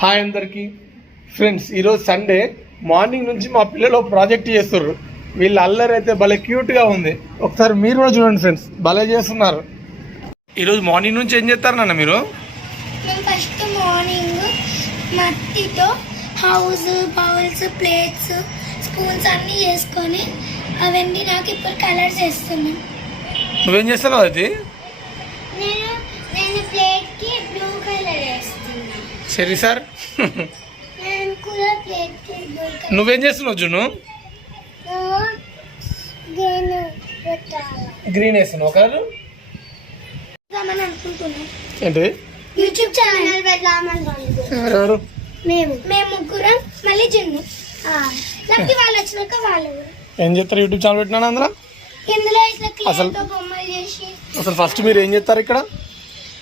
Hi అందరికి. Friends ఈరోజు Sunday morning నుంచి మా పిల్లలు ప్రాజెక్ట్ చేస్తుర్రు. వీళ్ళ అల్లరి అయితే భలే క్యూట్గా ఉంది. ఒకసారి మీరు కూడా చూడండి ఫ్రెండ్స్ భలే చేస్తున్నారు. ఈరోజు మార్నింగ్ నుంచి ఏం చేస్తారు నాన్న మీరు? ఫస్ట్ మార్నింగ్ మట్టితో హౌస్ బౌల్స్ ప్లేట్స్ స్పూన్స్ అన్నీ చేసుకొని అవన్నీ నాకు ఇప్పుడు కలర్స్ వేస్తున్నాం నువ్వేం చేస్తున్నావు అది? నేను నేను ప్లేట్కి బ్లూ కలర్ వేస్తున్నా సరే సార్. నువ్వేం చేస్తున్నావు జును గ్రీన్ వేస్తున్నావు అనుకుంటున్నాం. ఏంటి? యూట్యూబ్ ఛానల్ పెడదామని ఎవరెవరు మేము. మేము ముగ్గురం మళ్ళీ జున్ను. వాళ్ళు వచ్చినాక వాళ్ళు. ఏం చేస్తారు? యూట్యూబ్ ఛానల్ ఇందులో ఇట్లా అసలు- క్లేతో బొమ్మలు చేసి. అసలు ఫస్ట్ మీరు ఏం చేస్తారు ఇక్కడ?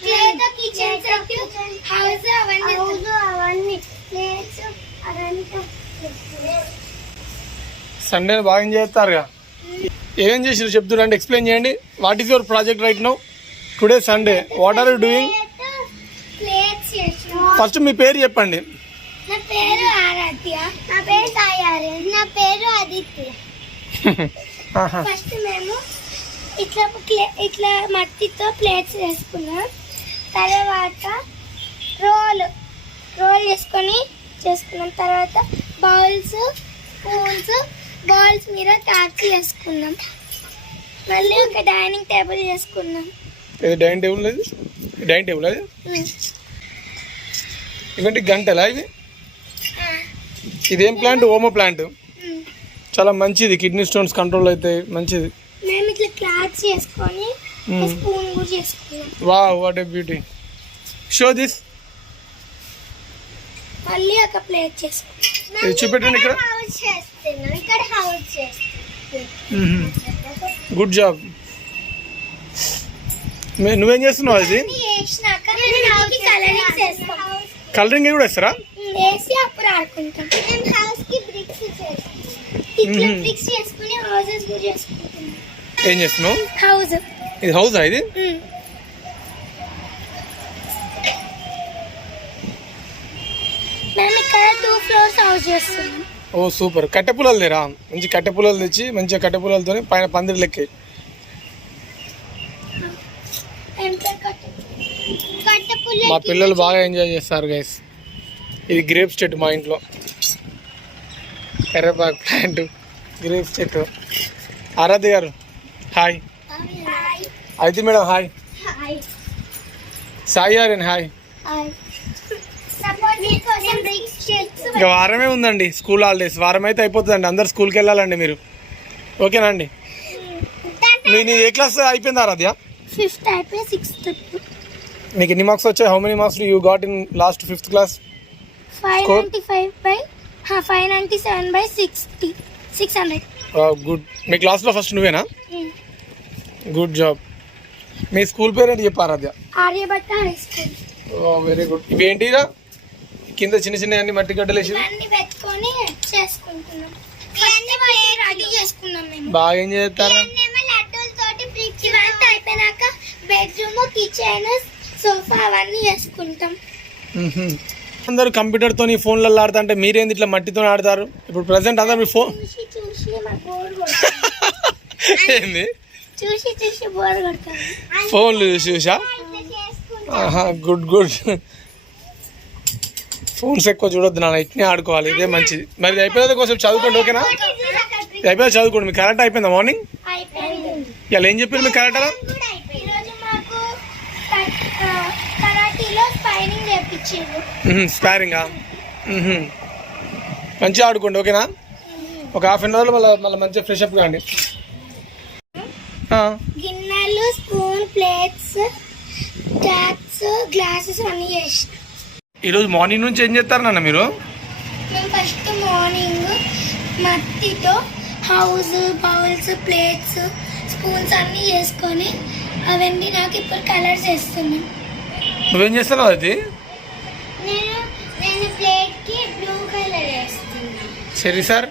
క్లేతో కిచెన్ సెట్ హౌస్ అవన్నీ సండే బాగా ఎంజాయ్ చేస్తారుగా. ఏమేం చేసారు చెప్తున్నారు ఎక్స్ప్లెయిన్ చేయండి. What is your project right now today Sunday what are you doing first మీ పేరు చెప్పండి. నా పేరు ఆరాధ్య. నా పేరు సాయారి. నా పేరు ఆదిత్య. ఆహా. ఫస్ట్ మేము ఇట్లా ఇట్లా మట్టితో ప్లేట్స్ వేసుకున్నాం తర్వాత రోల్. రోల్ చేసుకొని చేసుకున్నాం తర్వాత బౌల్స్ స్పూన్స్ బౌల్స్ మీద ట్యాప్ చేసుకున్నాం మళ్ళీ ఒక డైనింగ్ టేబుల్ చేసుకున్నాం ఇది డైనింగ్ టేబుల్ లేదు డైనింగ్ టేబుల్ అది? ఇవంటి గంటలా ఇది ఇదేం ప్లాంట్? ఓమో ప్లాంట్. చాలా మంచిది. కిడ్నీ స్టోన్స్ కంట్రోల్ అవుతాయి మంచిది. మేము ఇట్లా క్లాత్స్ చేసుకొని. స్పూన్ కూడా చేసుకున్నాం వా what a beauty. Show this. మళ్ళీ ఒక ప్లేట్ ఇది చూపెట్టండి ఇక్కడ. హౌస్ చేస్తున్నాం ఇక్కడ హౌస్ చేస్తున్నాం గుడ్ జాబ్. నువ్వేం చేస్తున్నావు అది కలరింగ్ చేస్తాం కలరింగ్ కూడా వేస్తారా? వేసి అప్పుడు ఆడుకుంటాం. మేము హౌస్కి బ్రిక్స్ చేస్తాం ఇట్లా మ్మ్. బ్రిక్స్ చేసుకుని హౌసెస్ కూడా చేసుకుంటున్నాం ఏం చేస్తున్నావు? హౌస్. ఇది హౌసా ఇది మేము ఇక్కడ టూ ఫ్లోర్స్ హౌస్ చేస్తున్నాం ఓ సూపర్. కట్టె పుల్లలు లేరా మంచి కట్టె పుల్లలు తెచ్చి మంచిగా కట్టె పుల్లలతో పైన పందిరి పుల్ల మా పిల్లలు బాగా ఎంజాయ్ చేస్తారు గైస్ ఇది గ్రేప్స్ చెట్టు మా ఇంట్లో. కర్రేపాకు ప్లాంట్ గ్రేప్స్ చెట్టు ఆరాధ్య గారు హాయ్. అయితే మేడం హాయ్. సాయి గారు హాయ్? ఇంకా వారమే ఉందండి స్కూల్ హాలిడేస్ వారం అయితే అయిపోతుందండి అందరు స్కూల్కి వెళ్ళాలండి మీరు. ఓకేనా అండి? మీ నీ ఏ క్లాస్ అయిపోయింది ఆరాధ్య? ఫిఫ్త్ అయిపోయి సిక్స్త్ మీకు ఎన్ని మార్క్స్ వచ్చాయి? How many marks you got in last fifth class five Score? Ninety five by five ninety seven by sixty six hundred good మీ క్లాస్లో ఫస్ట్ నువ్వేనా? గుడ్ జాబ్ మీ స్కూల్ పేరు ఏంటి చెప్పు Aradhya? Aryabhatta high school very good ఇవేంటిరా? కింద చిన్న చిన్న అన్ని మట్టి గడ్డలు వేసి బాగా ఏం చేస్తారా? అయిపోయినాక బెడ్రూమ్ కిచెన్ సోఫా అవన్నీ. అందరూ ఫోన్లలో ఆడుతుంటే మీరేంది ఇట్లా మట్టితో ఆడతారు? ఇప్పుడు ప్రజెంట్ అందరు మీ ఫోన్ చూసి చూసి మాకు బోర్ కొడుతుంది. ఏంది? చూసి చూసి బోర్ కొడుతుంది. ఫోన్లు చూసి చూసా? Good good. ఫోన్స్ ఎక్కువ చూడొద్దు నాన్న ఇట్నే ఆడుకోవాలి ఇదే మంచిది. మరి అయిపోయేది కొంచెం చదువుకోండి ఓకేనా? అయిపోయింది చదువుకోండి మీ కరెక్ట్ అయిపోయిందా మార్నింగ్? ఇలా ఏం చెప్పారు కరెక్టా మాకు క- ఆ, కరాటీలో స్పైనింగ్ నేర్పించారు స్పారింగా? మంచిగా ఆడుకోండి ఓకేనా? ఒక హాఫ్ అన్ అవర్లో మళ్ళీ మళ్ళీ మంచిగా ఫ్రెష్ అప్ కాండి. గిన్నెలు స్పూన్ ప్లేట్స్ ట్యాప్స్ గ్లాసెస్ అన్నీ చేసి ఈరోజు మార్నింగ్ నుంచి ఏం చేస్తారు నాన్న మీరు? మేము ఫస్ట్ మార్నింగ్ మట్టితో హౌస్ బౌల్స్ ప్లేట్స్ స్పూన్స్ అన్నీ చేసుకొని అవన్నీ నాకు ఇప్పుడు కలర్స్ వేస్తున్నాం నువ్వేం చేస్తున్నావు అది? నేను నేను ప్లేట్కి బ్లూ కలర్ వేస్తున్నా సరే సార్.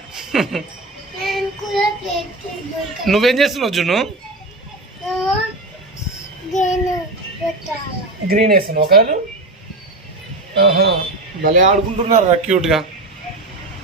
నేను కూడా ప్లేట్కి బ్లూ కలర్ నువ్వేం చేస్తున్నావు జున్ను నేను గ్రీన్ వేస్తున్నావు కలర్ ఆహా భలే ఆడుకుంటున్నారు క్యూట్గా